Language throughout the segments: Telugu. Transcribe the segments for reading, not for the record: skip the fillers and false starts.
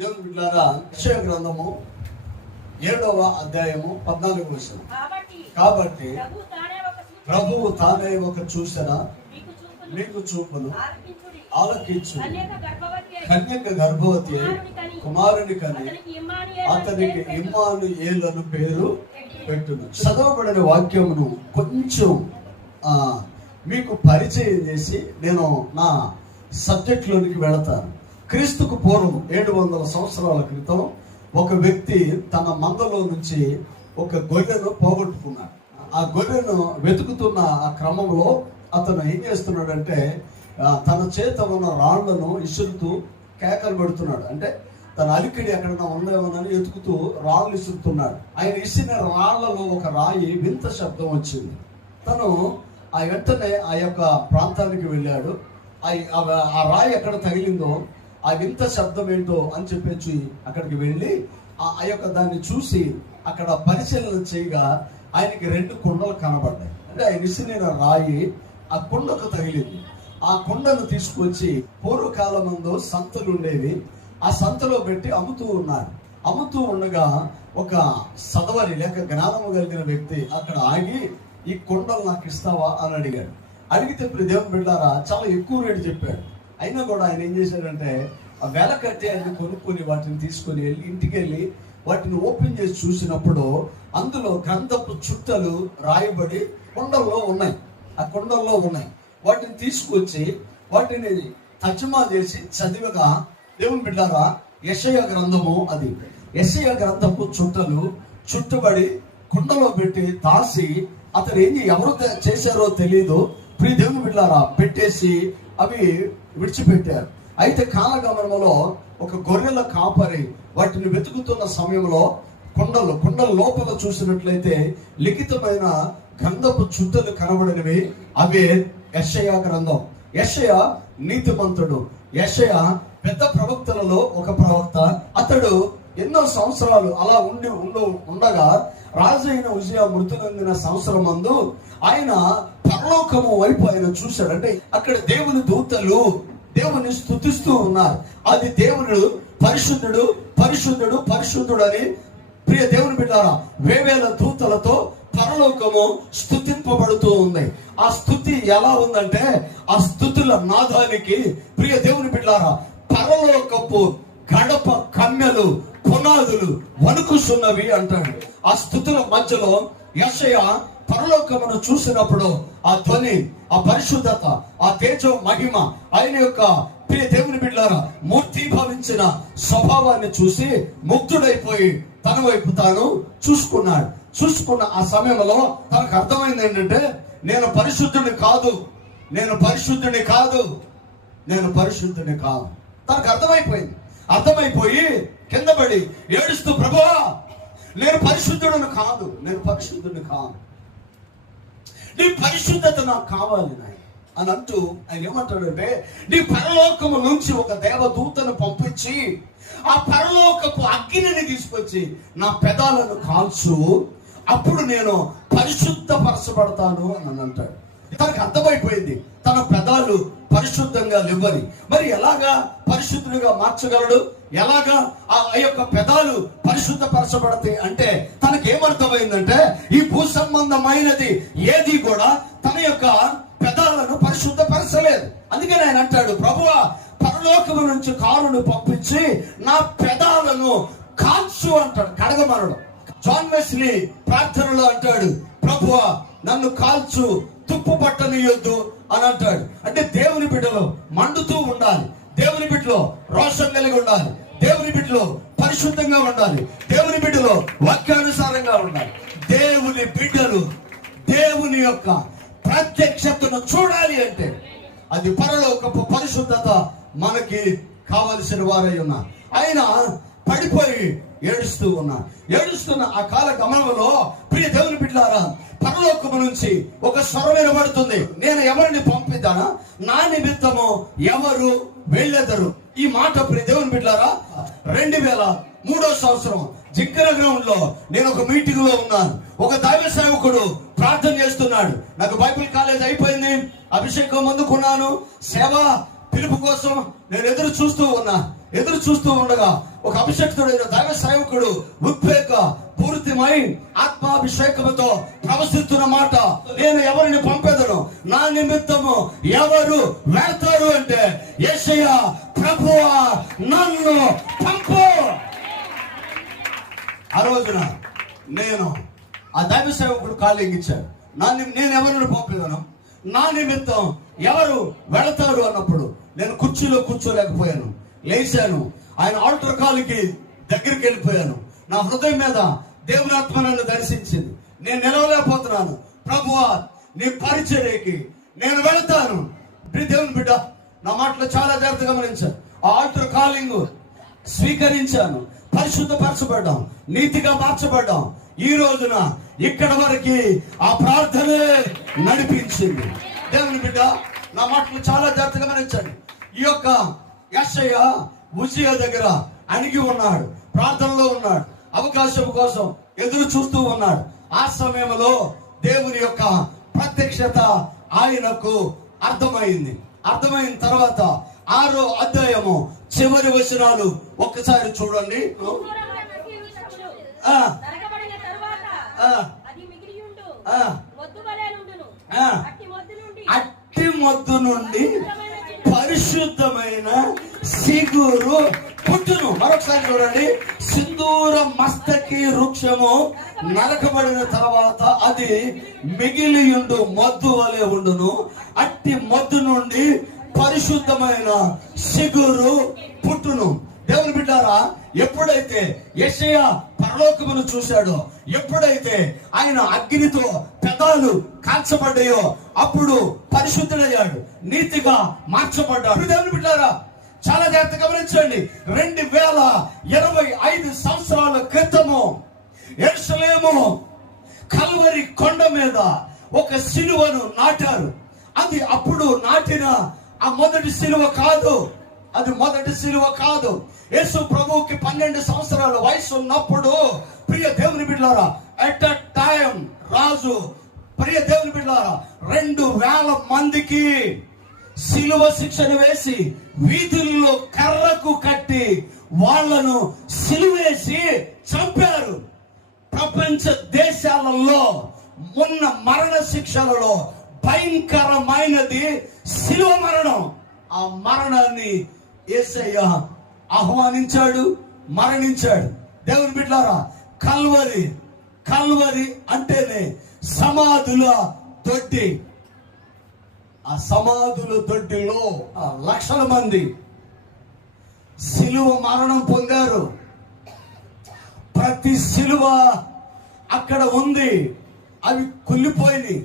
దేవుని బిడ్డలారా, యెషయా గ్రంథము 7వ అధ్యాయము 14వ వచనం. కాబట్టి ప్రభువు తానే ఒక సూచన మీకు చూపును, ఆలకించు. కన్యక గర్భవతి కుమారుని కని అతనికి ఇమ్మానుయేలు పేరు పెట్టును. చదవబడిన వాక్యమును కొంచెం మీకు పరిచయం చేసి నేను నా సబ్జెక్ట్ లోనికి వెళతాను. క్రీస్తుకు పూర్వం 700 సంవత్సరాల క్రితం ఒక వ్యక్తి తన మందలో నుంచి ఒక గొర్రెను పోగొట్టుకున్నాడు. ఆ గొర్రెను వెతుకుతున్న ఆ క్రమంలో అతను ఏం చేస్తున్నాడంటే తన చేత ఉన్న రాళ్లను ఇసురుతూ కేకలు పెడుతున్నాడు. అంటే తన అలికిడి ఎక్కడన్నా ఉందేమోనని వెతుకుతూ రాళ్ళు ఇసురుతున్నాడు. ఆయన ఇసిన రాళ్లలో ఒక రాయి వింత శబ్దం వచ్చింది. తను ఆ వెంటనే ఆ యొక్క ప్రాంతానికి వెళ్ళాడు. ఆ రాయి ఎక్కడ తగిలిందో ఆ వింత శబ్దం ఏంటో అని చెప్పేసి అక్కడికి వెళ్ళి ఆ యొక్క దాన్ని చూసి అక్కడ పరిశీలన చేయగా ఆయనకి 2 కుండలు కనబడ్డాయి. అంటే ఆయన ఇసిన రాయి ఆ కుండకు తగిలింది. ఆ కుండను తీసుకొచ్చి పూర్వకాలం ముందు సంతలు ఉండేవి, ఆ సంతలో పెట్టి అమ్ముతూ ఉన్నారు. అమ్ముతూ ఉండగా ఒక సదవరి లేక జ్ఞానము కలిగిన వ్యక్తి అక్కడ ఆగి ఈ కుండలు నాకు ఇస్తావా అని అడిగాడు. అడిగితే ఇప్పుడు దేవుని బిడ్డారా చాలా ఎక్కువ రేటు చెప్పాడు. అయినా కూడా ఆయన ఏం చేశాడంటే ఆ వెల కట్టి ఆయన కొనుక్కొని వాటిని తీసుకొని వెళ్ళి ఇంటికి వెళ్ళి వాటిని ఓపెన్ చేసి చూసినప్పుడు అందులో గ్రంథపు చుట్టలు రాయబడి కుండల్లో ఉన్నాయి. ఆ కుండల్లో ఉన్నాయి. వాటిని తీసుకొచ్చి వాటిని తర్జుమా చేసి చదివగా దేవుని బిడ్డారా యెషయా గ్రంథము అది. యెషయా గ్రంథపు చుట్టలు చుట్టుబడి కుండలో పెట్టి తాసి అతను ఎవరు చేశారో తెలియదు. ప్రియ దేవుని బిడ్డలారా పెట్టేసి అవి విడిచిపెట్టారు. అయితే కాలగమనంలో ఒక గొర్రెల కాపరి వాటిని వెతుకుతున్న సమయంలో కుండల లోపల చూసినట్లయితే లిఖితమైన గ్రంథపు చుట్టలు కనబడినవి. అవే యెషయా గ్రంథం. యెషయా నీతిమంతుడు. యెషయా పెద్ద ప్రవక్తలలో ఒక ప్రవక్త. అతడు ఎన్నో సంవత్సరాలు అలా ఉండగా రాజు అయిన ఉజ్జియా మృతి నొందిన సంవత్సరం మందు ఆయన పరలోకము వైపు ఆయన చూశాడు. అంటే అక్కడ దేవుని దూతలు దేవుని స్తుతిస్తూ ఉన్నారు. అది దేవుడు పరిశుద్ధుడు పరిశుద్ధుడు పరిశుద్ధుడు అని ప్రియ దేవుని బిడ్డారా వేవేల దూతలతో పరలోకము స్తుతింపబడుతూ ఉంది. ఆ స్తుతి ఎలా ఉందంటే ఆ స్తుతుల నాదానికి ప్రియ దేవుని బిడ్డారా పరలోకపు గడప కమ్మెలు పునాదులు వణుకుతున్నవి అంటాడు. ఆ స్థుతుల మధ్యలో యెషయా పరలోకమును చూసినప్పుడు ఆ ధ్వని, ఆ పరిశుద్ధత, ఆ తేజో మహిమ, ఆయన యొక్క ప్రియ దేవుని బిడ్డలారా మూర్తిభవించిన స్వభావాన్ని చూసి ముగ్ధుడైపోయి తన వైపు తాను చూసుకున్న ఆ సమయంలో తనకు అర్థమైంది ఏంటంటే నేను పరిశుద్ధుని కాదు. తనకు అర్థమైపోయి కింద పడి ఏడుస్తూ ప్రభువా నేను పరిశుద్ధుడిని కాదు, నీ పరిశుద్ధత నాకు కావాలి నాయన అని అంటూ ఆయన ఏమంటాడంటే నీ పరలోకము నుంచి ఒక దేవదూతను పంపించి ఆ పరలోకపు అగ్నిని తీసుకొచ్చి నా పెదాలను కాల్చు, అప్పుడు నేను పరిశుద్ధపరచబడతాను అని అంటాడు. తనకు అర్థమైపోయింది తన పెదాలు పరిశుద్ధంగా లేవని. మరి ఎలాగా పరిశుద్ధుడిగా మార్చగలడు? ఎలాగా ఆ యొక్క పెదాలు పరిశుద్ధపరచబడతాయి అంటే తనకి ఏమర్థమైందంటే ఈ భూ సంబంధమైనది ఏది కూడా తన యొక్క పెదాలను పరిశుద్ధపరచలేదు. అందుకని ఆయన అంటాడు ప్రభువా పరలోకము నుంచి కారును పంపించి నా పెదాలను కాల్చు అంటాడు, కడగమనడు. జాన్ వెస్లీ ప్రార్థనలో అంటాడు ప్రభువా నన్ను కాల్చు, తుప్పు పట్టనియొద్దు అని అంటాడు. అంటే దేవుని బిడ్డలో మండుతూ ఉండాలి, దేవుని బిడ్డలో రోషం కలిగి ఉండాలి, దేవుని బిడ్డలో పరిశుద్ధంగా ఉండాలి, దేవుని బిడ్డలో వాక్యానుసారంగా ఉండాలి. దేవుని బిడ్డలు దేవుని యొక్క ప్రత్యక్షతను చూడాలి అంటే అది పరలోకపు పరిశుద్ధత మనకి కావలసిన వారై ఉన్నారు. ఆయన పడిపోయి ఏడుస్తున్న ఆ కాల గమనంలో ప్రియ దేవుని బిడ్డలారా పరలోకము నుంచి ఒక స్వరం వినబడుతుంది, నేను ఎవరిని పంపిద్దానా, నా నిమిత్తము ఎవరు వెళ్ళెదరు. ఈ మాట ప్రియ దేవుని బిడ్డలారా 2003వ సంవత్సరం జింకర గ్రౌండ్ లో నేను ఒక మీటింగ్ లో ఉన్నాను. ఒక దైవ సేవకుడు ప్రార్థన చేస్తున్నాడు. నాకు బైబిల్ కాలేజ్ అయిపోయింది, అభిషేకం అందుకున్నాను, సేవ పిలుపు కోసం నేను ఎదురు చూస్తూ ఉండగా ఒక అభిషక్తుడైన దైవ సేవకుడు ఉద్వేగ పూరితమై ఆత్మాభిషేకముతో ప్రవశిస్తున్న మాట, నేను ఎవరిని పంపెదను, నా నిమిత్తము ఎవరు వెళ్తారు అంటే, యేసయ్యా ప్రభువా నన్ను పంపు. ఆ రోజున నేను ఆ దైవ సేవకుడు కాలింగ్ ఇచ్చాడు, నేను ఎవరిని పంపుతాను, నా నిమిత్తం ఎవరు వెళతారు అన్నప్పుడు నేను కుర్చీలో కూర్చోలేకపోయాను, లేచాను. ఆయన ఆల్టర్ కాలుకి దగ్గరికి వెళ్ళిపోయాను. నా హృదయం మీద దేవుని ఆత్మ నన్ను దర్శించింది. నేను నిలవలేకపోతున్నాను. ప్రభువా నీ పరిచర్యకి నేను వెళతాను. దేవుని బిడ్డ, నా మాటలు చాలా జాగ్రత్తగా గమనించాను. ఆ ఆల్టర్ కాలింగ్ స్వీకరించాను, పరిశుద్ధపరచబడ్డాం, నీతిగా మార్చబడ్డాం. ఈ రోజున ఇక్కడ వరకు ఆ ప్రార్థనే నడిపించింది. దేవుని బిడ్డ, నా మాటలు చాలా జాగ్రత్తగా గమనించండి. ఈ యొక్క యెషయా ఉజ్జియా దగ్గర అణిగి ఉన్నాడు, ప్రార్థనలో ఉన్నాడు, అవకాశం కోసం ఎదురు చూస్తూ ఉన్నాడు. ఆ సమయంలో దేవుని యొక్క ప్రత్యక్షత ఆయనకు అర్థమైంది. అర్థమైన తర్వాత 6వ అధ్యాయము చివరి వచనాలు ఒక్కసారి చూడండి. అట్టి మొద్దు నుండి పరిశుద్ధమైన సిగురు పుట్టును. మరొకసారి చూడండి. సింధూర మస్తకి వృక్షము నరకబడిన తర్వాత అది మిగిలియుండు మొద్దు వలె ఉండును. అట్టి మొద్దు నుండి పరిశుద్ధమైన సిగురు పుట్టును. దేవుని బిడ్డారా, ఎప్పుడైతే యెషయా పరలోకమును చూశాడో, ఎప్పుడైతే ఆయన అగ్నితో పెదాలు కాల్చబడ్డాయో, అప్పుడు పరిశుద్ధుడయ్యాడు, నీతిగా మార్చబడ్డాడు. దేవుని బిడ్డారా, చాలా జాగ్రత్తగా గమనించండి. 2025 సంవత్సరాల క్రితము యెరూషలేము కల్వరి కొండ మీద ఒక సిలువను నాటారు. అది అప్పుడు నాటిన ఆ మొదటి సిలువ కాదు. అది మొదటి సిలువ కాదు. యేసు ప్రభువుకి 12 సంవత్సరాల వయసు ఉన్నప్పుడు, ప్రియ దేవుని బిడ్డలారా, ఎట్ అ టైం రాజు, ప్రియ దేవుని బిడ్డలారా, 2000 మందికి సిలువ శిక్షను వేసి వీధుల్లో కర్రకు కట్టి వాళ్లను సిలువేసి చంపారు. ప్రపంచ దేశాలలో ఉన్న మరణ శిక్షలలో భయంకరమైనది సిలువ మరణం. ఆ మరణాన్ని యేసయ్య ఆహ్వానించాడు, మరణించాడు. దేవుని బిడ్డలారా, కల్వరి అంటేనే సమాధుల దొడ్డి. ఆ సమాధుల దొడ్డిలో లక్షల మంది సిలువ మరణం పొందారు. ప్రతి సిలువ అక్కడ ఉంది. అవి కుళ్ళిపోయినాయి,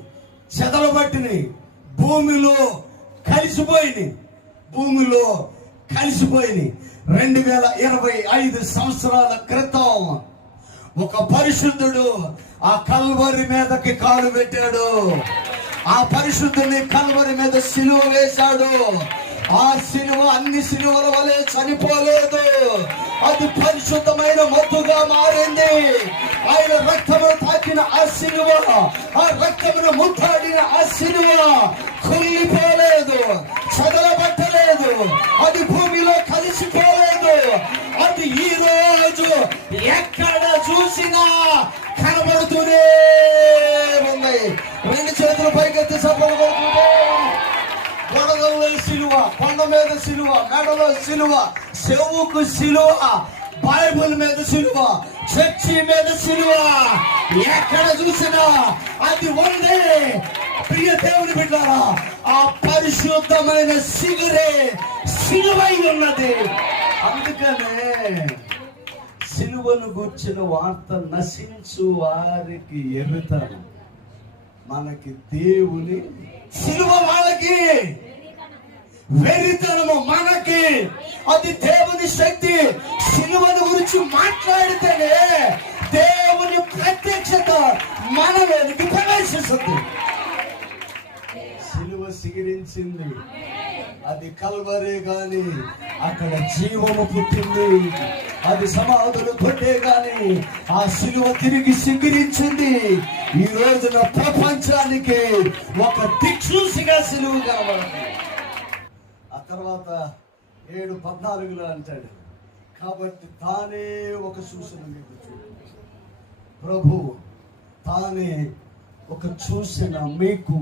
చెదలబట్టినాయి, భూమిలో కలిసిపోయినాయి. 2025 సంవత్సరాల క్రితం ఒక పరిశుద్ధుడు ఆ కల్వరి మీదకి కాలు పెట్టాడు. ఆ పరిశుద్ధుని కల్వరి మీద సిలువ వేశాడు. ఆ సిలువ అన్ని సిలువల వలె చనిపోలేదు. అది పరిశుద్ధమైన మొద్దుగా మారింది. ఆయన రక్తమును తాకిన ఆ సిలువ, ఆ రక్తమును ముద్దాడిన ఆ సిలువ కుళ్ళిపోలేదు, చదలబట్టలేదు, అది భూమిలో కలిసిపోలేదు. అది ఈ రోజు ఎక్కడ చూసినా కనబడుతూనే ఉంది. 2 చేతులు పైకెత్తి సపోర్ట్ కొడుతుంటే, గొడవల్లో సిలువ, కొండ మీద సిలువ, మెడలో సిలువ, చెవుకు సిలువ, బైబుల్ మీద సిలువ, చర్చి మీద సిలువ, ఎక్కడ చూసినా అది ఉంది. ప్రియ దేవుని బిడ్డలారా, ఆ పరిశుద్ధమైన సిలువే సిలువై ఉన్నది. అందుకనే సిలువను గూర్చిన వార్త నశించు వారికి ఎరుతాను. మనకి దేవుని సిలువ, వాళ్ళకి వెరితనము, మనకి అది దేవుని శక్తి. సిలువను గురించి మాట్లాడితేనే దేవుని ప్రత్యక్షత మనలోనికి ప్రవేశిస్తుంది. సిలువ సిగిరించింది, అది కల్వరే గాని అక్కడ జీవము పుట్టింది. అది సమాధులు కొట్టే గాని ఆ సిలువ తిరిగి సిగిరించింది. ఈ రోజున ప్రపంచానికి ఒక దిక్సూసిగా సిలువ కనబడింది. ఆ తర్వాత 7:14 అంటాడు, కాబట్టి తానే ఒక సూచన మీకు చూపించు. ప్రభు తానే ఒక సూచన మీకు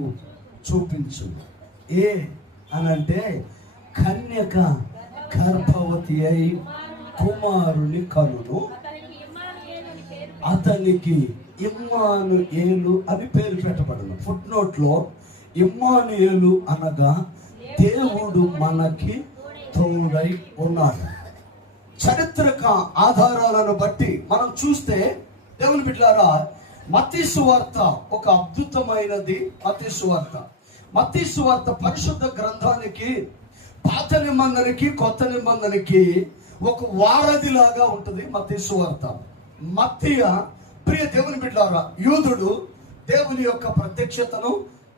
చూపించు. ఏ అనంటే కన్యక గర్భవతి అయి కుమారుని కనును, అతనికి ఇమ్మానుయేలు అని పేరు పెట్టబడింది. ఫుట్ నోట్ లో ఇమ్మానుయేలు అనగా దేవుడు మనకి తోడై ఉన్నాడు. చారిత్రక ఆధారాలను బట్టి మనం చూస్తే దేవుని బిడ్డలారా, మత్తయి సువార్త ఒక అద్భుతమైనది. మత్తయి సువార్త పరిశుద్ధ గ్రంథానికి, పాత నిబంధనకి కొత్త నిబంధనకి ఒక వారధి లాగా ఉంటుంది మత్తయి సువార్త. మత్తయి ప్రియ దేవుని బిడ్డలారా, యూదుడు దేవుని యొక్క ప్రత్యక్షతను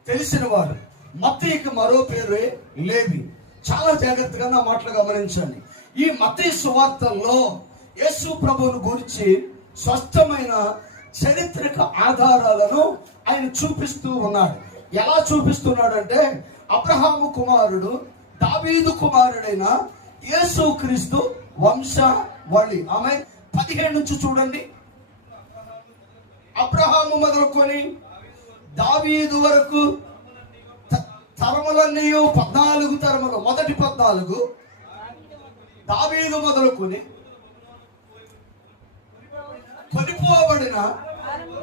తెలిసినవాడు. మత్తయికి మరో పేరే లేవి. చాలా జాగ్రత్తగా నా మాటలు గమనించండి. ఈ మత్తయి సువార్తల్లో యేసు ప్రభువును గురించి స్పష్టమైన చరిత్రక ఆధారాలను ఆయన చూపిస్తూ ఉన్నాడు. ఎలా చూపిస్తున్నాడు అంటే, అబ్రహాము కుమారుడు దావీదు కుమారుడైన యేసుక్రీస్తు వంశావళి. ఆమె 15 నుంచి చూడండి. అబ్రహాము మొదలుకొని దావీదు వరకు తరములన్నీ 14 తరములు. మొదటి 14 దావీదు మొదలుకొని కొనిపోబడిన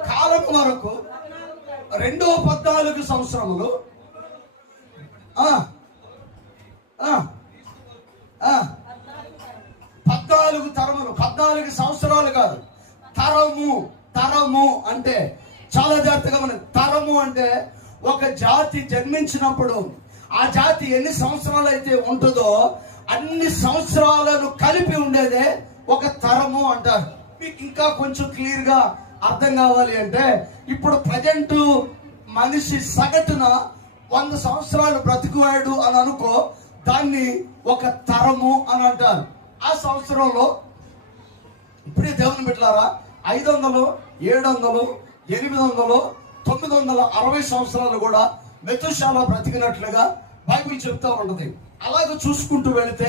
కాలం వరకు రెండో 14 సంవత్సరములు. 14 తరములు. 14 సంవత్సరాలు కాదు, తరము అంటే చాలా జాగ్రత్తగా మనం. తరము అంటే ఒక జాతి జన్మించినప్పుడు ఆ జాతి ఎన్ని సంవత్సరాలు అయితే ఉంటుందో అన్ని సంవత్సరాలను కలిపి ఉండేదే ఒక తరము అంటారు. మీకు ఇంకా కొంచెం క్లియర్ గా అర్థం కావాలి అంటే, ఇప్పుడు ప్రజెంట్ మనిషి సగటున 100 సంవత్సరాలు బ్రతికువాడు అని అనుకో, దాన్ని ఒక తరము అని అంటారు. ఆ సంవత్సరంలో ఇప్పుడు దేవుని బిడ్డలారా 500, 700, 800, 960 సంవత్సరాలు కూడా మెతుషాల బ్రతికినట్లుగా బైబిల్ చెప్తా ఉంటది. అలాగే చూసుకుంటూ వెళితే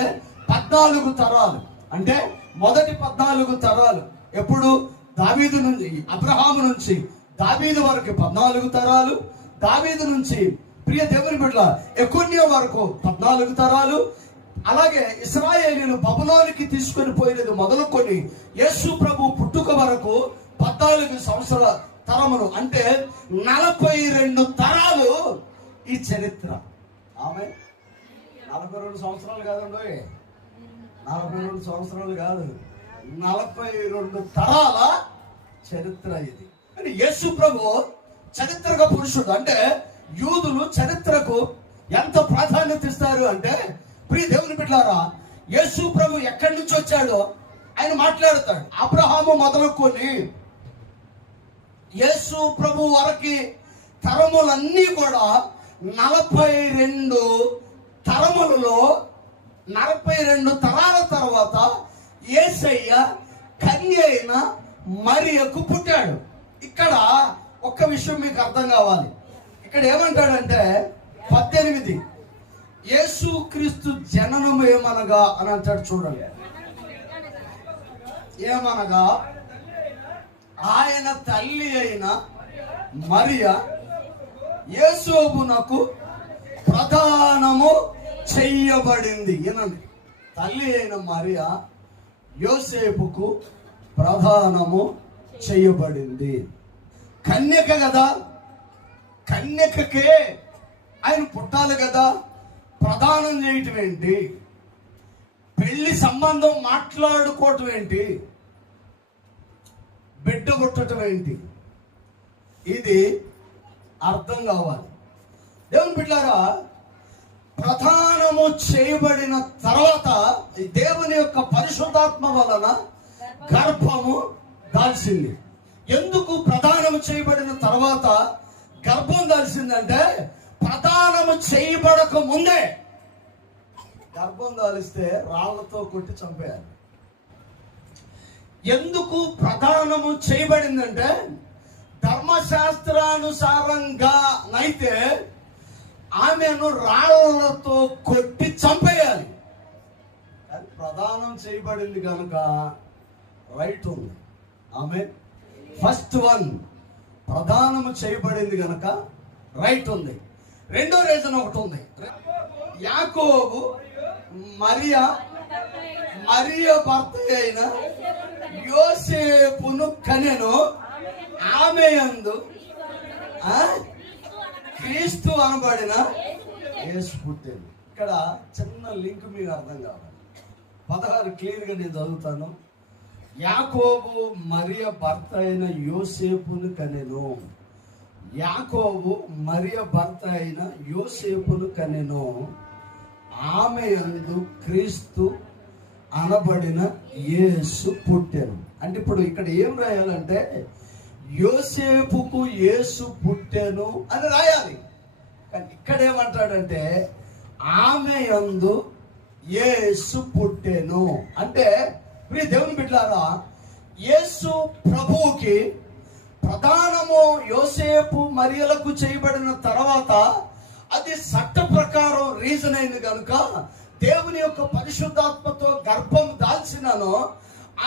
14 తరాలు అంటే మొదటి 14 తరాలు ఎప్పుడు దావీదు నుంచి, అబ్రహాము నుంచి దావీదు వరకు 14 తరాలు. దావీదు నుంచి ప్రియ దేవుని బిడ్డల యెకొన్యా వరకు 14 తరాలు. అలాగే ఇశ్రాయేలీయులు బబులోనికి తీసుకొని పోయినది మొదలుకొని యేసు ప్రభు పుట్టుక వరకు 14 సంవత్సరాల తరములు, అంటే 42 తరాలు ఈ చరిత్ర. ఆమె 42 సంవత్సరాలు కాదండి, 42 సంవత్సరాలు కాదు, 42 తరాల చరిత్ర ఇది. అంటే యేసు ప్రభు చరిత్రక పురుషుడు. అంటే యూదులు చరిత్రకు ఎంత ప్రాధాన్యత ఇస్తారు అంటే, ప్రియ దేవుని బిడ్డలారా, యేసు ప్రభు ఎక్కడి నుంచి వచ్చాడో ఆయన మాట్లాడతాడు. అబ్రహాము మొదలుకొని యేసు ప్రభు వరకు తరములన్నీ కూడా 42 తరములలో 42 తరాల తర్వాత యేసయ్య కన్య అయిన మరియకు పుట్టాడు. ఇక్కడ ఒక్క విషయం మీకు అర్థం కావాలి. ఇక్కడ ఏమంటాడంటే 18 యేసుక్రీస్తు జననం ఏమనగా అని అంటాడు. చూడండి, ఏమనగా ఆయన తల్లి అయిన మరియ యేసోబునకు ప్రదానము చెయ్యబడింది. ఏనండి, తల్లి అయిన మరియ యోసేపుకు ప్రదానము చెయ్యబడింది. కన్యక కదా, కన్యకకే ఆయన పుట్టాలి కదా, ప్రదానం చేయటం ఏంటి, పెళ్లి సంబంధం మాట్లాడుకోవటం ఏంటి, బిడ్డ పుట్టడం ఏంటి, ఇది అర్థం కావాలి. దేవుని బిడ్డలారా, ప్రధానము చేయబడిన తర్వాత దేవుని యొక్క పరిశుద్ధాత్మ వలన గర్భము దాల్చింది. ఎందుకు ప్రధానము చేయబడిన తర్వాత గర్భం దాల్చిందంటే, ప్రధానము చేయబడక ముందే గర్భం దాలిస్తే రాళ్లతో కొట్టి చంపేయాలి. ఎందుకు ప్రధానము చేయబడిందంటే, ధర్మశాస్త్రానుసారంగా నైతే ఆమెను రాళ్లతో కొట్టి చంపేయాలి. అది ప్రధానం. ప్రదానం చేయబడింది కనుక రైట్ ఉంది. ఆమె ఫస్ట్ వన్ ప్రదానము చేయబడింది కనుక రైట్ ఉంది. రెండో రీజన్ ఒకటి ఉంది. యాకోబు మరియ భర్త అయిన యోసేపును కనెను, ఆమె యందు క్రీస్తు అనబడిన యేసు పుట్టాడు. ఇక్కడ చిన్న లింక్ మీకు అర్థం కావాలి. 16 క్లియర్గా నేను చదువుతాను. యాకోబు మరియ భర్త అయిన యోసేపును కనెను. యాకోబు మరియ భర్త అయిన యోసేపును కనెను, ఆమె యందు క్రీస్తు అనబడిన యేసు పుట్టెను. అంటే ఇప్పుడు ఇక్కడ ఏం రాయాలంటే యోసేపుకు యేసు పుట్టెను అని రాయాలి. కానీ ఇక్కడ ఏమంటాడంటే ఆమె యందు యేసు పుట్టెను. అంటే ప్రియ దేవుని బిడ్డలారా, యేసు ప్రభువుకి ప్రధానము యోసేపు మరియలకు చేయబడిన తర్వాత అది చట్ట ప్రకారం రీజన్ అయింది కనుక దేవుని యొక్క పరిశుద్ధాత్మతో గర్భం దాల్చినను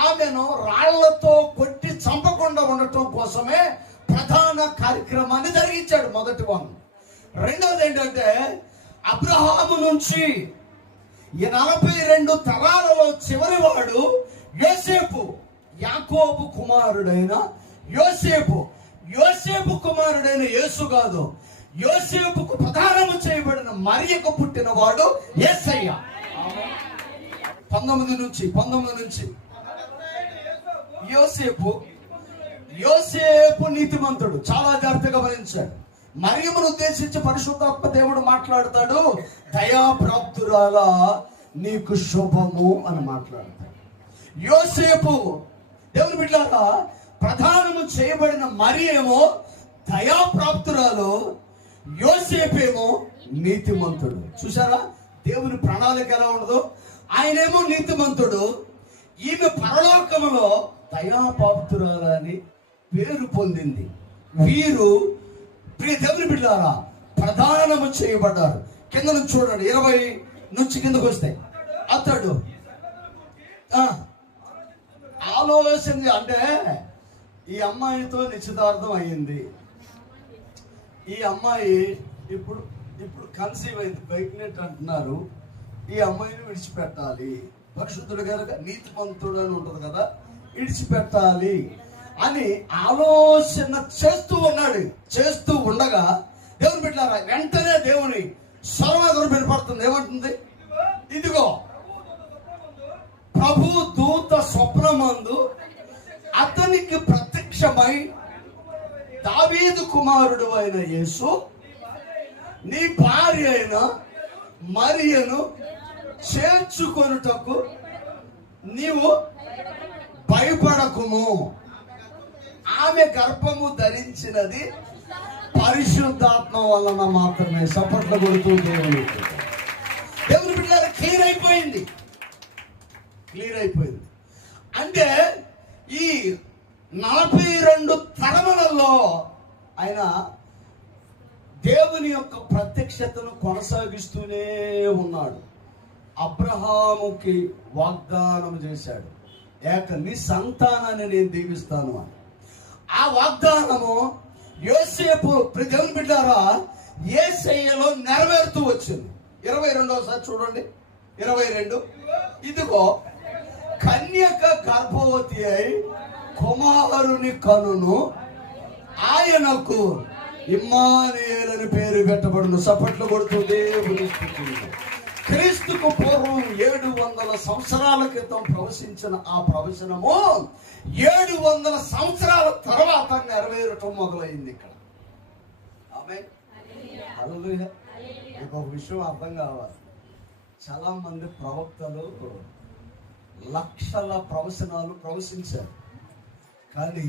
ఆమెను రాళ్లతో కొట్టి చంపకుండా ఉండటం కోసమే ప్రధాన కార్యక్రమాన్ని జరిగించాడు. మొదటి వన్. రెండవది ఏంటంటే అబ్రహాము నుంచి ఈ 42 తరాలలో చివరి వాడు యోసేపు, యాకోబు కుమారుడైన యోసేపు. యోసేపు కుమారుడైన యేసు కాదు, యోసేపుకు ప్రధానము చేయబడిన మరియకు పుట్టిన వాడు యేసయ్య. 19 నుంచి యోసేపు నీతిమంతుడు. చాలా జాగ్రత్తగా గమనించాడు. మరియమును ఉద్దేశించి పరిశుద్ధాత్మ దేవుడు మాట్లాడతాడు, దయాప్రాప్తురాలా నీకు శుభము అని మాట్లాడతాడు. యోసేపు దేవుని బిడ్డలారా, ప్రధానము చేయబడిన మరియేమో దయాప్రాప్తురాలు, యోసేపేమో నీతిమంతుడు. చూసారా దేవుని ప్రణాళిక ఎలా ఉండదు. ఆయనేమో నీతిమంతుడు, ఈమె పరలోకములో దయాప్రాప్తురాలని పేరు పొందింది. వీరు ప్రియ దేవుని బిడ్డలారా ప్రధానము చేయబడ్డారు. కింద నుంచి చూడండి, 20 నుంచి కిందకు వస్తే అతడు ఆలోచన అంటే ఈ అమ్మాయితో నిశ్చితార్థం అయ్యింది. ఈ అమ్మాయి ఇప్పుడు కన్సీవ్ అయింది, ప్రెగ్నెంట్ అంటున్నారు. ఈ అమ్మాయిని విడిచిపెట్టాలి, పరిశుద్ధుడు కనుక నీతిమంతుడు అని ఉంటుంది కదా, విడిచిపెట్టాలి అని ఆలోచన చేస్తూ ఉండగా దేవుని బిడ్డలారా వెంటనే దేవుని స్వరం వినపడుతుంది. ఏమంటుంది? ఇదిగో ప్రభు దూత స్వప్నమందు అతనికి ప్రత్యక్షమై, దావీదు కుమారుడు అయిన యేసు నీ భార్య అయిన మరియను చేర్చుకొనుటకు నీవు భయపడకుము, ఆమె గర్భము ధరించినది పరిశుద్ధాత్మ వలన మాత్రమే. సపట్ల కొడుతూ దేవుని బిడ్డల క్లియర్ అయిపోయింది. అంటే ఈ 42 తరములలో ఆయన దేవుని యొక్క ప్రత్యక్షతను కొనసాగిస్తూనే ఉన్నాడు. అబ్రహాముకి వాగ్దానం చేశాడు, నీ సంతానాన్ని నేను దీవిస్తాను అని. ఆ వాగ్దానము యోసేపు దేవుని బిడ్డారా యేసయ్యలో నెరవేరుతూ వచ్చింది. 22 చూడండి, 22. ఇదిగో కన్యక గర్భవతి అయి కుమారుని కనును, ఆయనకు ఇమ్మానుయేలు అని పేరు పెట్టబడును. సపట్లు కొడుతూ దేవుని స్తుతించు. క్రీస్తుకు పూర్వం 700 సంవత్సరాల క్రితం ప్రవశించిన ఆ ప్రవచనము 700 సంవత్సరాల తర్వాత నెరవేరటం మొదలైంది ఇక్కడ. ఆమేన్. హల్లెలూయా. ఒక విషయం అర్థం కావాలి. చాలా మంది ప్రవక్తలు లక్షల ప్రవచనాలు ప్రవశించారు, కానీ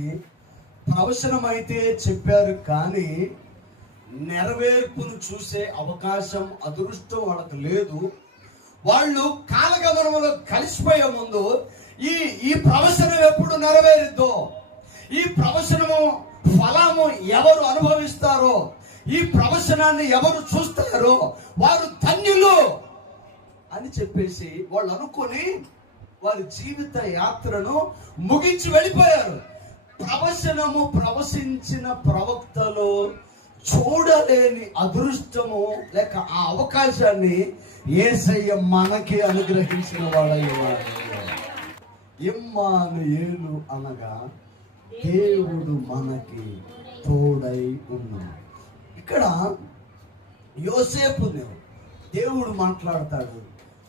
ప్రవచనం అయితే చెప్పారు, కానీ నెరవేర్పును చూసే అవకాశం అదృష్టం వాళ్ళకు లేదు. వాళ్ళు కాలగమనంలో కలిసిపోయే ముందు ఈ ప్రవచనం ఎప్పుడు నెరవేరుద్దో, ఈ ప్రవచనము ఫలము ఎవరు అనుభవిస్తారో, ఈ ప్రవచనాన్ని ఎవరు చూస్తారో వారు ధన్యులు అని చెప్పేసి వాళ్ళు అనుకొని వారి జీవిత యాత్రను ముగించి వెళ్ళిపోయారు. ప్రవశించిన ప్రవక్తలు చూడలేని అదృష్టము లేక ఆ అవకాశాన్ని యేసయ్య మనకి అనుగ్రహించిన వాడయ్యాడు. ఇమ్మానుయేలు అనగా దేవుడు మనకి తోడై ఉన్నాడు. ఇక్కడ యోసేపు దేవుడు మాట్లాడతాడు,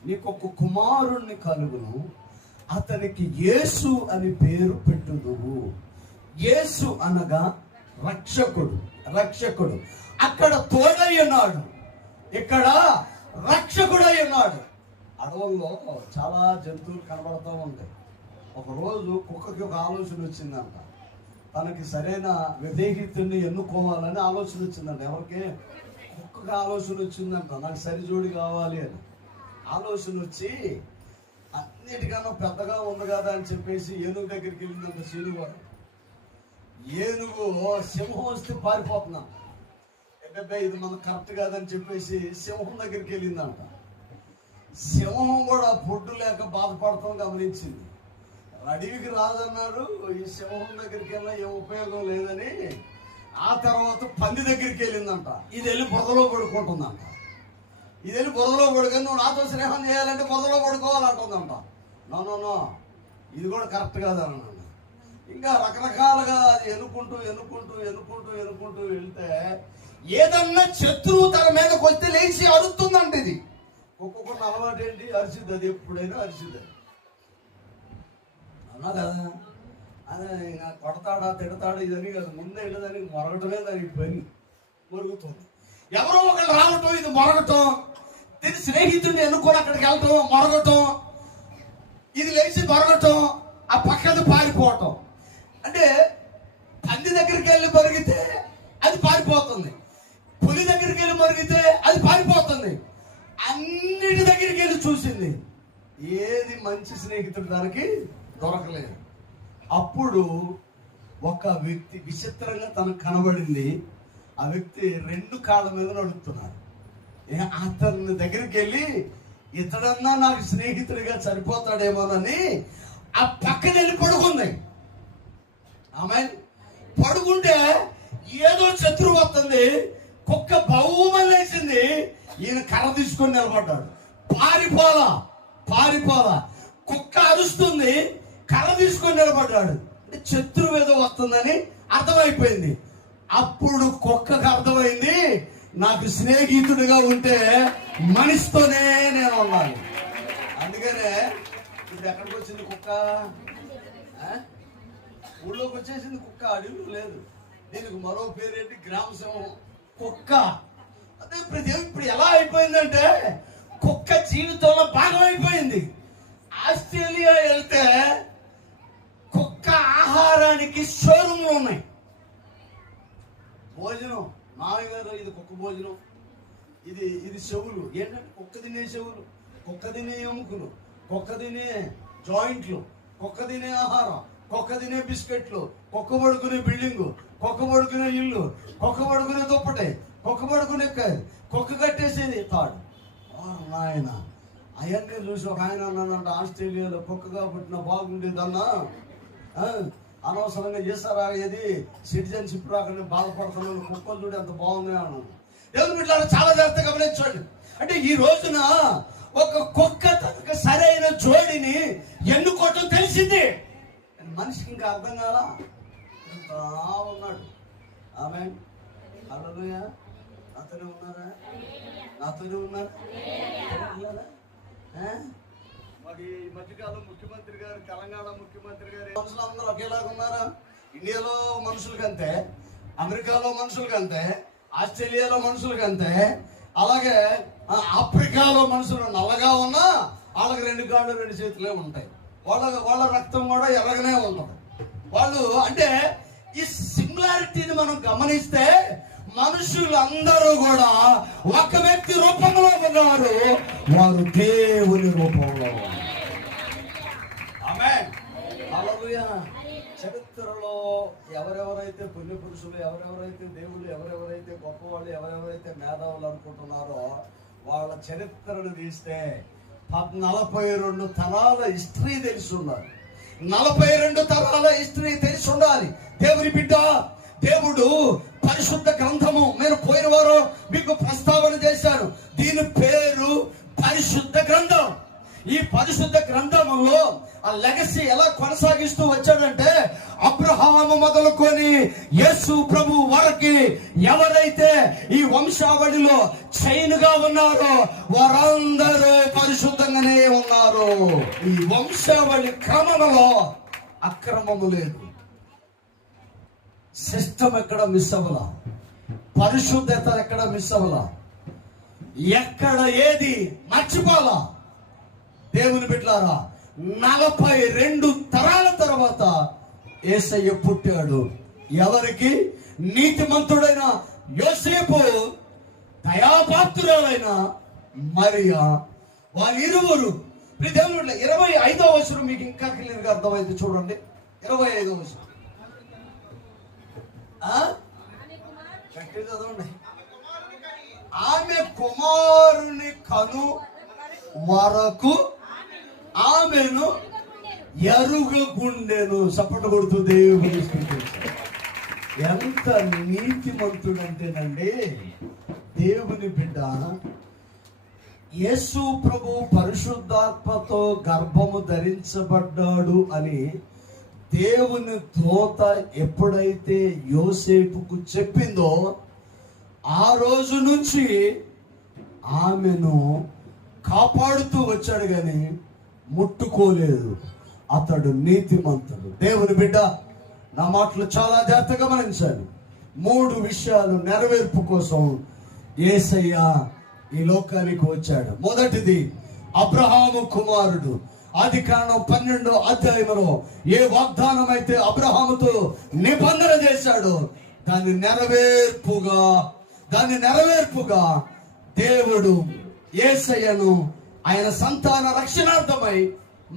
నీకొక కుమారుణ్ణి కలుగును, అతనికి యేసు అని పేరు పెట్టుదువు. యేసు అనగా రక్షకుడు. రక్షకుడు అక్కడ తోడై ఉన్నాడు, ఇక్కడ రక్షకుడై ఉన్నాడు. అడవుల్లో చాలా జంతువులు కనబడుతూ ఉంటాయి. ఒకరోజు కుక్కకి ఒక ఆలోచన వచ్చిందంట, తనకి సరైన విధేహితుడిని ఎన్నుకోవాలని ఆలోచన వచ్చిందంట. ఎవరికి? కుక్కకి ఆలోచన వచ్చిందంట, నాకు సరిజోడి కావాలి అని ఆలోచన వచ్చి, అన్నిటికన్నా పెద్దగా ఉంది కదా అని చెప్పేసి ఏనుగు దగ్గరికి వెళ్ళిందంట. సీనుగాడు ఏనుగు సింహం వస్తే పారిపోతున్నాం, అబ్బాయి ఇది మనకు కరెక్ట్ కాదని చెప్పేసి సింహం దగ్గరికి వెళ్ళిందంట. సింహం కూడా పొడ్డు లేక బాధపడతాం గమనించింది. అడవికి రాదన్నాడు, ఈ సింహం దగ్గరికి వెళ్ళినా ఏం ఉపయోగం లేదని ఆ తర్వాత పంది దగ్గరికి వెళ్ళిందంట. ఇది వెళ్ళి బురదలో పడుకుంటుందంట. ఇది వెళ్ళి బురదలో పడుకొని నువ్వు నాతో స్నేహం చేయాలంటే బురదలో పడుకోవాలంటుందంట. నో ఇది కూడా కరెక్ట్ కాదన్నాడు. ఇంకా రకరకాలుగా అది ఎన్నుకుంటూ వెళ్తే ఏదన్నా శత్రువు తన మీదకి వస్తే లేచి అరుతుందంట. ఇది ఒక్కొక్కటి అలవాటు ఏంటి, అరిసిద్ది. అది ఎప్పుడైనా అరిసిద్ది అన్నా కదా. అదే కొడతాడా తిడతాడా ఇదని కదా, ముందే వెళ్ళదని మొరగటమే దానికి పని. మొరుగుతుంది, ఎవరో ఒకళ్ళు రావటం, ఇది మొరగటం, దీని స్నేహితుడిని ఎన్నుకొని అక్కడికి వెళ్ళటం, మొరగటం, ఇది లేచి మొరగటం, ఆ పక్కది పారిపోవటం. అంటే పంది దగ్గరికి వెళ్ళి మరిగితే అది పారిపోతుంది, పులి దగ్గరికి వెళ్ళి మరిగితే అది పారిపోతుంది. అన్నిటి దగ్గరికి వెళ్ళి చూసింది, ఏది మంచి స్నేహితుడు దానికి దొరకలేదు. అప్పుడు ఒక వ్యక్తి విచిత్రంగా తనకు కనబడింది. ఆ వ్యక్తి 2 కాళ్ళ మీద నడుస్తున్నాడు. అతని దగ్గరికి వెళ్ళి ఇతడన్నా నాకు స్నేహితుడిగా సరిపోతాడేమోనని ఆ పక్కన వెళ్ళి పడుకుంది. ఆమె పడుకుంటే ఏదో శత్రువు వస్తుంది, కుక్క బహుమని లేచింది. ఈయన కర్ర తీసుకొని నిలబడ్డాడు. పారిపోలా కుక్క అరుస్తుంది, కర్ర తీసుకొని నిలబడ్డాడు. అంటే శత్రువు ఏదో వస్తుందని అర్థమైపోయింది. అప్పుడు కుక్కకు అర్థమైంది, నాకు స్నేహితుడిగా ఉంటే మనిషితోనే నేను ఉన్నాను. అందుకనే ఇప్పుడు ఎక్కడికి వచ్చింది కుక్క? ఊళ్ళోకి వచ్చేసింది కుక్క, అడవిలో లేదు. దీనికి మరో పేరేంటి? గ్రామ సింహం కుక్క. అదే ఇప్పుడు ఎలా అయిపోయిందంటే కుక్క జీవితంలో భాగం అయిపోయింది. ఆస్ట్రేలియా వెళ్తే కుక్క ఆహారానికి షోరూమ్లు ఉన్నాయి. భోజనం మామయ్య గారు, ఇది కుక్క భోజనం, ఇది చెవులు. ఏంటంటే కుక్క తినే చెవులు, కుక్క తినే ఎముకలు, కుక్క తినే జాయింట్లు, కుక్క తినే ఆహారం, కుక్క తినే బిస్కెట్లు, కుక్క పడుకునే బిల్డింగు, కుక్క పడుకునే ఇల్లు, కుక్క పడుకునే దుప్పటి, కుక్క పడుకునే కుక్క కట్టేసేది తాడు. ఆయన అవన్నీ చూసి ఒక ఆయన అన్నాడంట, ఆస్ట్రేలియాలో కుక్కగా పుట్టిన బాగుండేదన్నా, అనవసరంగా చేస్తారా, ఏది సిటిజన్షిప్ రాకుండా బాధపడుతున్నాను, కుక్కలు చూడు ఎంత బాగున్నాయి అన్నాను. దేవుని బిడ్డలారా చాలా జాగ్రత్తగా గమనించండి. అంటే ఈ రోజున ఒక కుక్క తనకు సరైన జోడిని ఎన్నుకోవటం తెలిసింది. మనిషికి ఇంకా అర్థం కాలా, ఉన్నాడు. ఆమె హల్లెలూయా. నాతోనే ఉన్నారా? మరి ఈ మధ్యకాలం ముఖ్యమంత్రి గారు, తెలంగాణ ముఖ్యమంత్రి గారు, మనుషులు అందరూ ఒకేలాగా ఉన్నారా? ఇండియాలో మనుషులకంతే, అమెరికాలో మనుషులకంతే, ఆస్ట్రేలియాలో మనుషులకంతే, అలాగే ఆఫ్రికాలో మనుషులు నల్లగా ఉన్నా వాళ్ళకి 2 కాళ్ళు 2 చేతులే ఉంటాయి. వాళ్ళ రక్తం కూడా ఎర్రగానే ఉంటుంది. వాళ్ళు అంటే ఈ సిమిలారిటీని మనం గమనిస్తే మనుషులందరూ కూడా ఒక వ్యక్తి రూపంలో ఉన్నవారు, వారు దేవుని రూపంలో. ఆమేన్. హల్లెలూయా. చరిత్రలో ఎవరెవరైతే పుణ్య పురుషులు, ఎవరెవరైతే దేవుళ్ళు, ఎవరెవరైతే గొప్పవాళ్ళు, ఎవరెవరైతే మేధావులు అనుకుంటున్నారో వాళ్ళ చరిత్రను తీస్తే 42 తరాల హిస్టరీ తెలిసి ఉండాలి. 42 తరాల హిస్టరీ తెలిసి ఉండాలి. దేవుని బిడ్డ, దేవుడు పరిశుద్ధ గ్రంథము, నేను పోయిన వారం మీకు ప్రస్తావన చేశాను. దీని పేరు పరిశుద్ధ గ్రంథం. ఈ పరిశుద్ధ గ్రంథంలో ఆ లెగసీ ఎలా కొనసాగిస్తూ వచ్చాడంటే, అబ్రహాము మొదలుకొని యేసు ప్రభు వరకు ఎవరైతే ఈ వంశావళిలో చైన్గా ఉన్నారో వారందరూ పరిశుద్ధంగానే ఉన్నారు. ఈ వంశావళి క్రమంలో అక్రమము లేదు. సిస్టమ్ ఎక్కడ మిస్ అవ్వలా, పరిశుద్ధత ఎక్కడ మిస్ అవ్వలా, ఎక్కడ ఏది మర్చిపోలా. దేవుని బిడ్డలారా, 42 తరాల తర్వాత యేసయ్య పుట్టాడు. ఎవరికి? నీతిమంతుడైన యోసేపు, దయాపాత్రులైన మరియా, వాళ్ళిరువురు. దేవుని 25వ వచనం మీకు ఇంకా క్లియర్ గా అర్థమైంది. చూడండి 25వ వచనం. చదవండి. ఆమె కుమారుని కను వరకు ఆమెను ఎరుగకుండెను. సపోర్ట్ కొడుతూ దేవుని ఎంత నీతిమంతుడంటేనండి దేవుని బిడ్డ. యేసు ప్రభు పరిశుద్ధాత్మతో గర్భము ధరించబడ్డాడు అని దేవుని దూత ఎప్పుడైతే యోసేపుకు చెప్పిందో ఆ రోజు నుంచి ఆమెను కాపాడుతూ వచ్చాడు, కానీ ముట్టుకోలేదు. అతడు నీతిమంతుడు. దేవుని బిడ్డ, నా మాటలు చాలా జాగ్రత్తగా గమనించాలి. 3 విషయాలు నెరవేర్పు కోసం యేసయ్య ఈ లోకానికి వచ్చాడు. మొదటిది, అబ్రహాము కుమారుడు. ఆదికాండం 12వ అధ్యాయంలో ఏ వాగ్దానం అయితే అబ్రహాముతో నిబంధన చేశాడో దాన్ని నెరవేర్పుగా దేవుడు యేసయ్యను ఆయన సంతాన రక్షణార్థమై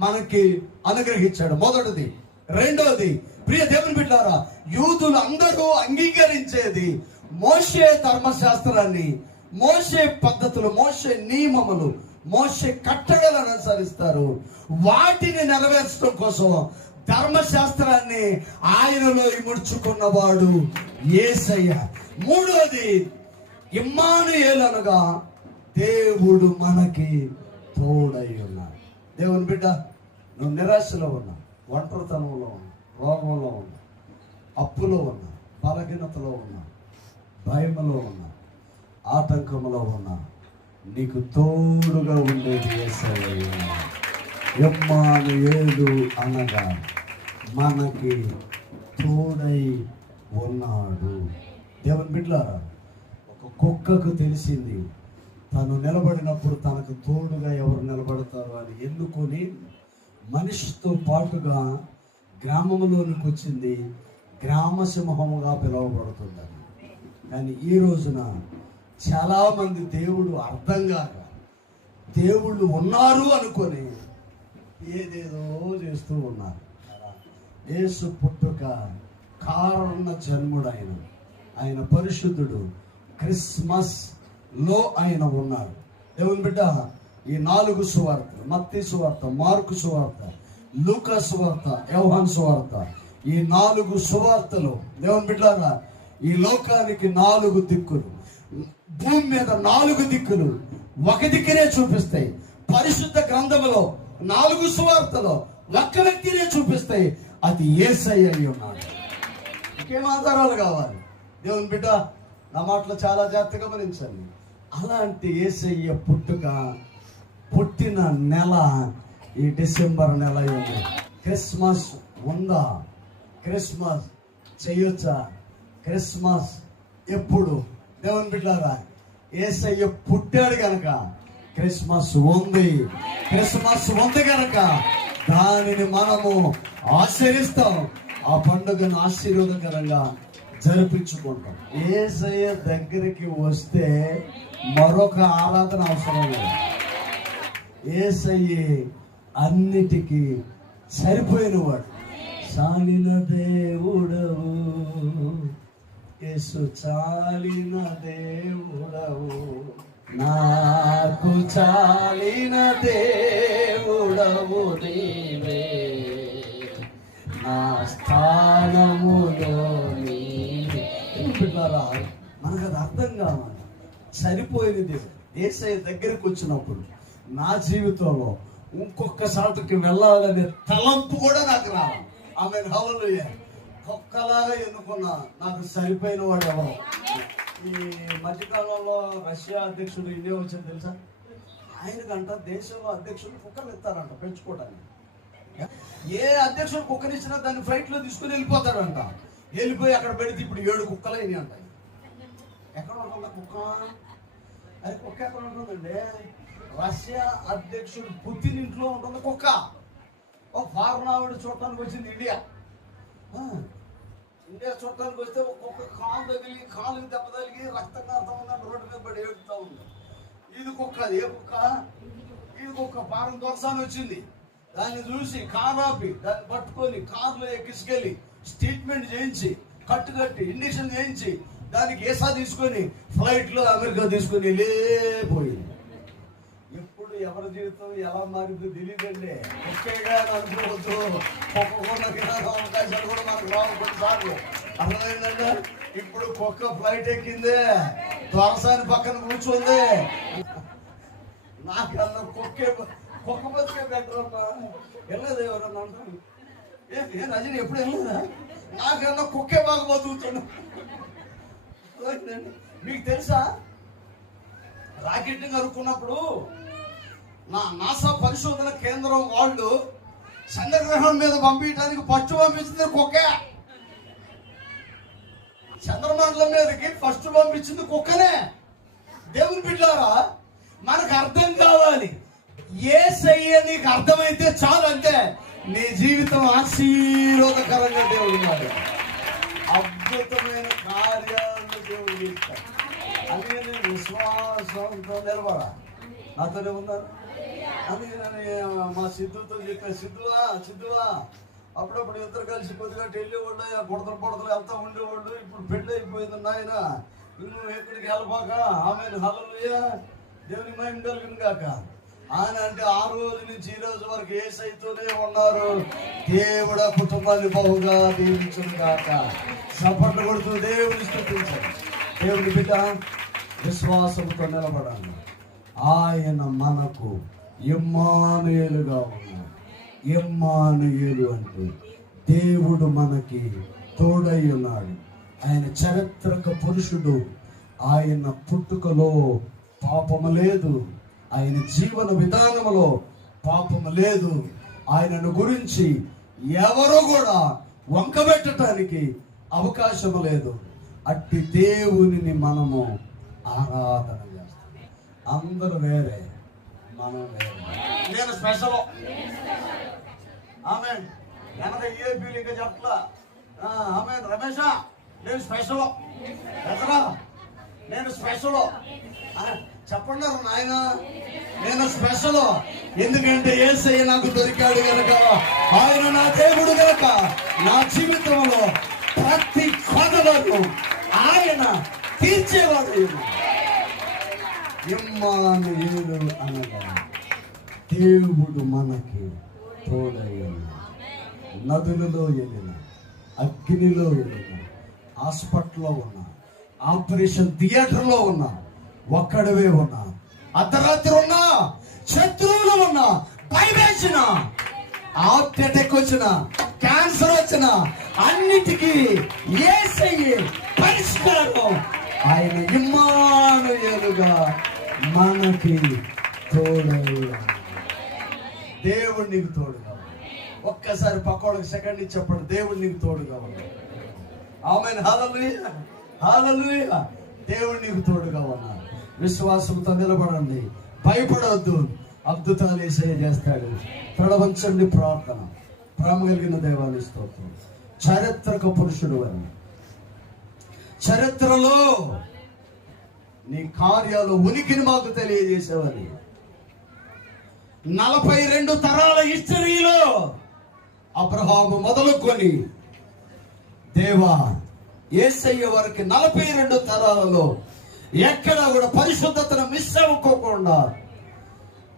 మనకి అనుగ్రహించాడు. మొదటిది. రెండోది, ప్రియ దేవుని బిడ్డలారా, యూదులు అందరూ అంగీకరించేది మోషే ధర్మశాస్త్రాన్ని, మోషే పద్ధతులు, మోషే నియమములు, మోషే కట్టడలను అనుసరిస్తారు. వాటిని నెరవేర్చడం కోసం ధర్మశాస్త్రాన్ని ఆయనలో ఇముడ్చుకున్నవాడు యేసయ్య. మూడోది, ఇమ్మానుయేలు అనగా దేవుడు మనకి తోడై ఉన్నాడు. దేవుని బిడ్డ, నువ్వు నిరాశలో ఉన్నా, ఒంటరితనంలో ఉన్నా, రోగంలో ఉన్నా, అప్పులో ఉన్నా, బలహీనతలో ఉన్నా, భయములో ఉన్నా, ఆటంకములో ఉన్నా, నీకు తోడుగా ఉండేది యేసయ్య. ఇమ్మానుయేలు అనగా మనకి తోడై ఉన్నాడు. దేవుని బిడ్డలారా, ఒక కుక్కకు తెలిసింది తను నిలబడినప్పుడు తనకు తోడుగా ఎవరు నిలబడతారు అని ఎన్నుకొని మనిషితో పాటుగా గ్రామంలోనికి వచ్చింది. గ్రామ సింహముగా పిలువబడుతుందని. కానీ ఈ రోజున చాలా మంది దేవుడు అర్థం కాక, దేవుళ్ళు ఉన్నారు అనుకొని ఏదేదో చేస్తూ ఉన్నారు. యేసు పుట్టుక కారణ జన్ముడైన ఆయన పరిశుద్ధుడు. క్రిస్మస్ లో ఆయన ఉన్నారు. దేవుని బిడ్డ, ఈ 4 సువార్తలు, మత్తయి సువార్త, మార్కు సువార్త, లూకా సువార్త, యోహాను సువార్త, ఈ 4 సువార్తలు దేవుని బిడ్డలారా, ఈ లోకానికి 4 దిక్కులు, భూమి మీద 4 దిక్కులు ఒక దిక్కునే చూపిస్తాయి. పరిశుద్ధ గ్రంథములో 4 సువార్తలో ఒక్క వ్యక్తినే చూపిస్తాయి. అది యేసయ్య అయి ఉన్నాడు. ఇంకేం ఆధారాలు కావాలి? దేవుని బిడ్డ, నా మాటలు చాలా జాగ్రత్తగా గమనించండి. అలాంటి యేసయ్య పుట్టిన నెల ఈ డిసెంబర్ నెల ఉంది. క్రిస్మస్ ఉందా? క్రిస్మస్ చేయొచ్చా? క్రిస్మస్ ఎప్పుడు? దేవుని బిడ్డలారా, యేసయ్య పుట్టాడు గనక క్రిస్మస్ ఉంది. క్రిస్మస్ ఉంది గనక దానిని మనము ఆచరిస్తాం. ఆ పండుగను ఆశీర్వాదకరంగా జరిపించుకుంటాం. యేసయ్య దగ్గరికి వస్తే మరొక ఆరాధన అవసరం లేదు. యేసయ్య అన్నిటికీ సరిపోయినవాడు. చాలిన దేవుడవు యేసు, చాలిన దేవుడవు, నాకు చాలిన దేవుడవు నీవే, నా స్థానములో నీవే. పిల్లరా, మనకు అది అర్థం కావాలి. సరిపోయినది యేసయ్య దగ్గరికి వచ్చినప్పుడు నా జీవితంలో ఇంకొకసారికి వెళ్ళాలనే తలంపు కూడా నాకు రావాలి. ఆమె హల్లెలూయా. ఒక్కలాగా ఎన్నుకున్నా నాకు సరిపోయిన వాడు ఎవరు? ఈ మధ్యకాలంలో రష్యా అధ్యక్షుడు ఇండియా వచ్చింది తెలుసా? ఆయనకంట దేశంలో అధ్యక్షుడు కుక్కలు ఇస్తారంట పెంచుకోవడానికి. ఏ అధ్యక్షుడు కుక్కనిచ్చినా దాన్ని ఫ్లైట్ లో తీసుకుని వెళ్ళిపోతాడంట. వెళ్ళిపోయి అక్కడ పెడితే ఇప్పుడు 7 కుక్కలు అయినాయి అంట. ఎక్కడ ఉంటుందా కుక్క? అది కుక్క ఎక్కడ ఉంటుందండి? రష్యా అధ్యక్షుడు పుతిన్ ఇంట్లో ఉంటుంది కుక్క. ఒక ఫారెన్ ఆవిడ చూడటానికి వచ్చింది ఇండియా చూడటానికి వస్తే ఒక్కొక్క కాలు తగిలి, కాలుకి దెబ్బ తగిలి రక్తం కారుతా ఉందంటే రోడ్డు మీద పడి ఏడుతూ ఉంది. ఇది కుక్క. అది ఏ కుక్క? ఇది కుక్క. ఫారెన్ దొరసాని వచ్చింది. దాన్ని చూసి కారు ఆపి దాన్ని పట్టుకొని కారులో ఎక్కించుకెళ్ళి స్టేట్మెంట్ చేయించి కట్టి ఇంజక్షన్ చేయించి దానికి ఏసా తీసుకొని ఫ్లైట్ లో అమెరికా తీసుకొని వెళ్ళిపోయింది. ఎప్పుడు ఎవరి జీవితం ఎలా మారిందో తెలియదండి. ఒకేగా అనుకోవద్దు. ఒక్కొక్కరికి అవకాశాలు కూడా మనకు రావు కొన్నిసార్లు. అర్థమైందండి? ఇప్పుడు కుక్క ఫ్లైట్ ఎక్కింది, దొరసాని పక్కన కూర్చుంది. నాకన్నా కుక్క బతికే బెటర్ అమ్మా. వెళ్ళలేదు ఎవరన్నా అంటారు, ఏ రజని ఎప్పుడు వెళ్ళలేదా? నాకన్నా కుక్కే బాగా బతుకుతాడు. మీకు తెలుసా, రాకెట్ కనుక్కున్నప్పుడు నాసా పరిశోధన కేంద్రం వాళ్ళు చంద్రగ్రహణం మీద పంపించడానికి ఫస్ట్ పంపించింది కుక్కే. చంద్రమండలం మీదకి ఫస్ట్ పంపించింది కుక్కనే. దేవుని బిడ్డలారా, మనకు అర్థం కావాలి. యేసయ్య నీకు అర్థమైతే చాలు, అంతే. నీ జీవితం ఆశీర్వాదకరంగా దేవుడు అద్భుతమైన కార్యాలు దేవుడు చేస్తాడు. అందుకే నేను విశ్వాసంతో నిలబడా. నాతోనే ఉన్నారు. అందుకే నేను మా సిద్ధుతో చెప్పా, సిద్ధువా అప్పుడప్పుడు ఇద్దరు కలిసి కొద్దిగా వెళ్ళేవాళ్ళు, ఆ బుడతలు వెళ్తా ఉండేవాళ్ళు. ఇప్పుడు పెళ్ళి అయిపోయింది నాయన, నువ్వు ఎక్కడికి వెళ్ళబాక. ఆమెను హల్లెలూయా, దేవుని మహిమ కలుగును గాక. ఆయన అంటే ఆ రోజు నుంచి ఈ రోజు వరకు యేసయ్యతోనే ఉన్నారు. దేవుడు ఆ కుటుంబాన్ని బహుగా దీవించును గాక. సపోర్ట్ కొడుతూ దేవుని స్తుతించండి. దేవుని బిడ్డ విశ్వాసంతో నిలబడాలి. ఆయన మనకు ఇమ్మానుయేలుగా ఉన్నాడు. ఇమ్మానుయేలు అంటే దేవుడు మనకి తోడై ఉన్నాడు. ఆయన చారిత్రక పురుషుడు. ఆయన పుట్టుకలో పాపము లేదు, ఆయన జీవన విధానంలో పాపము లేదు. ఆయనను గురించి ఎవరు కూడా వంకబెట్టడానికి అవకాశం లేదు. అట్టి దేవునిని మనము ఆరాధన చేస్తాం. అందరూ వేరే, మనం వేరే. నేను స్పెషల్. ఆమె వెనక ఈఏపీలు ఇంకా చెప్పలా. ఆమె రమేష నేను స్పెషల్, ఎక్కడా నేను స్పెషల్ చెప్పండి నాయన. నేను స్పెషల్ ఎందుకంటే యేసయ్య నాకు దొరికాడు గనక, ఆయన నా దేవుడు గనక నా జీవితంలో ప్రతి కొదలను ఆయన తీర్చేవాడు. ఇమ్మానుయేలు అనగా దేవుడు మనకి తోడయ్యాడు. నదులలో వెళ్ళిన, అగ్నిలో వెళ్ళిన, హాస్పిటల్లో ఉన్నా, ఆపరేషన్ థియేటర్లో ఉన్నా, ఒక్కడవే ఉన్నా, అర్ధరాత్రి ఉన్నా, శత్రువులు ఉన్నా, భయవేసిన, హార్ట్ అటాక్ వచ్చిన, క్యాన్సర్ వచ్చిన, అన్నిటికీ యేసయ్యే పరిష్కారం. ఆయన ఇమ్మానుయేలుగా మనకి తోడయ్యాడు. దేవుడు నీకు తోడుగా. ఒక్కసారి పక్కోళ్ళకి సెకండ్ ఇచ్చి చెప్పండి, దేవుడు నీకు తోడుగా ఉన్నాడు. ఆమేన్, హల్లెలూయా, హల్లెలూయా. దేవుడు నీకు తోడుగా ఉన్నాడు. విశ్వాసంతో నిలబడండి, భయపడవద్దు. అద్భుతాలు యేసయ్య చేస్తాడు. తొడవంచండి ప్రార్థన. ప్రేమ కలిగిన దేవాన్ని స్తోత్రం. చారిత్రక పురుషుడు అని, చరిత్రలో నీ కార్యాలు ఉనికిని మాకు తెలియజేసేవని, 42 తరాల హిస్టరీలో అబ్రహాము మొదలుకొని దేవా యేసయ్య వరకు 42 తరాలలో ఎక్కడా కూడా పరిశుద్ధతను మిస్ అవ్వకోకుండా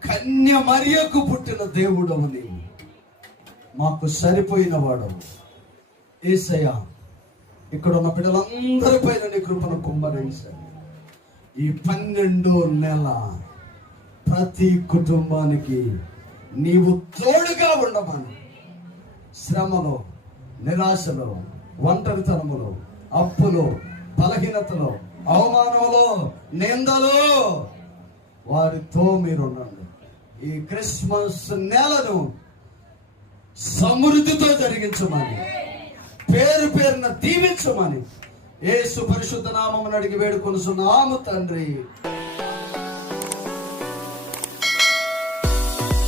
కన్య మరియకు పుట్టిన దేవుడవు నీవు, మాకు సరిపోయిన వాడవు యేసయ్యా. ఇక్కడ ఉన్న బిడ్డలందరిపైన నీ కృపను కుమ్మరించండి. ఈ 12వ నెల ప్రతి కుటుంబానికి నీవు తోడుగా ఉండమని, శ్రమలో, నిరాశలో, ఒంటరితనములో, అప్పులో, బలహీనతలో, అవమానంలో, నిందలో వారితో మీరు ఉండండి. ఈ క్రిస్మస్ నెలను సమృద్ధితో జరిగించమని, పేరు పేరున దీవించమని యేసు పరిశుద్ధ నామమున అడిగి వేడుకొనుచున్నాము తండ్రి.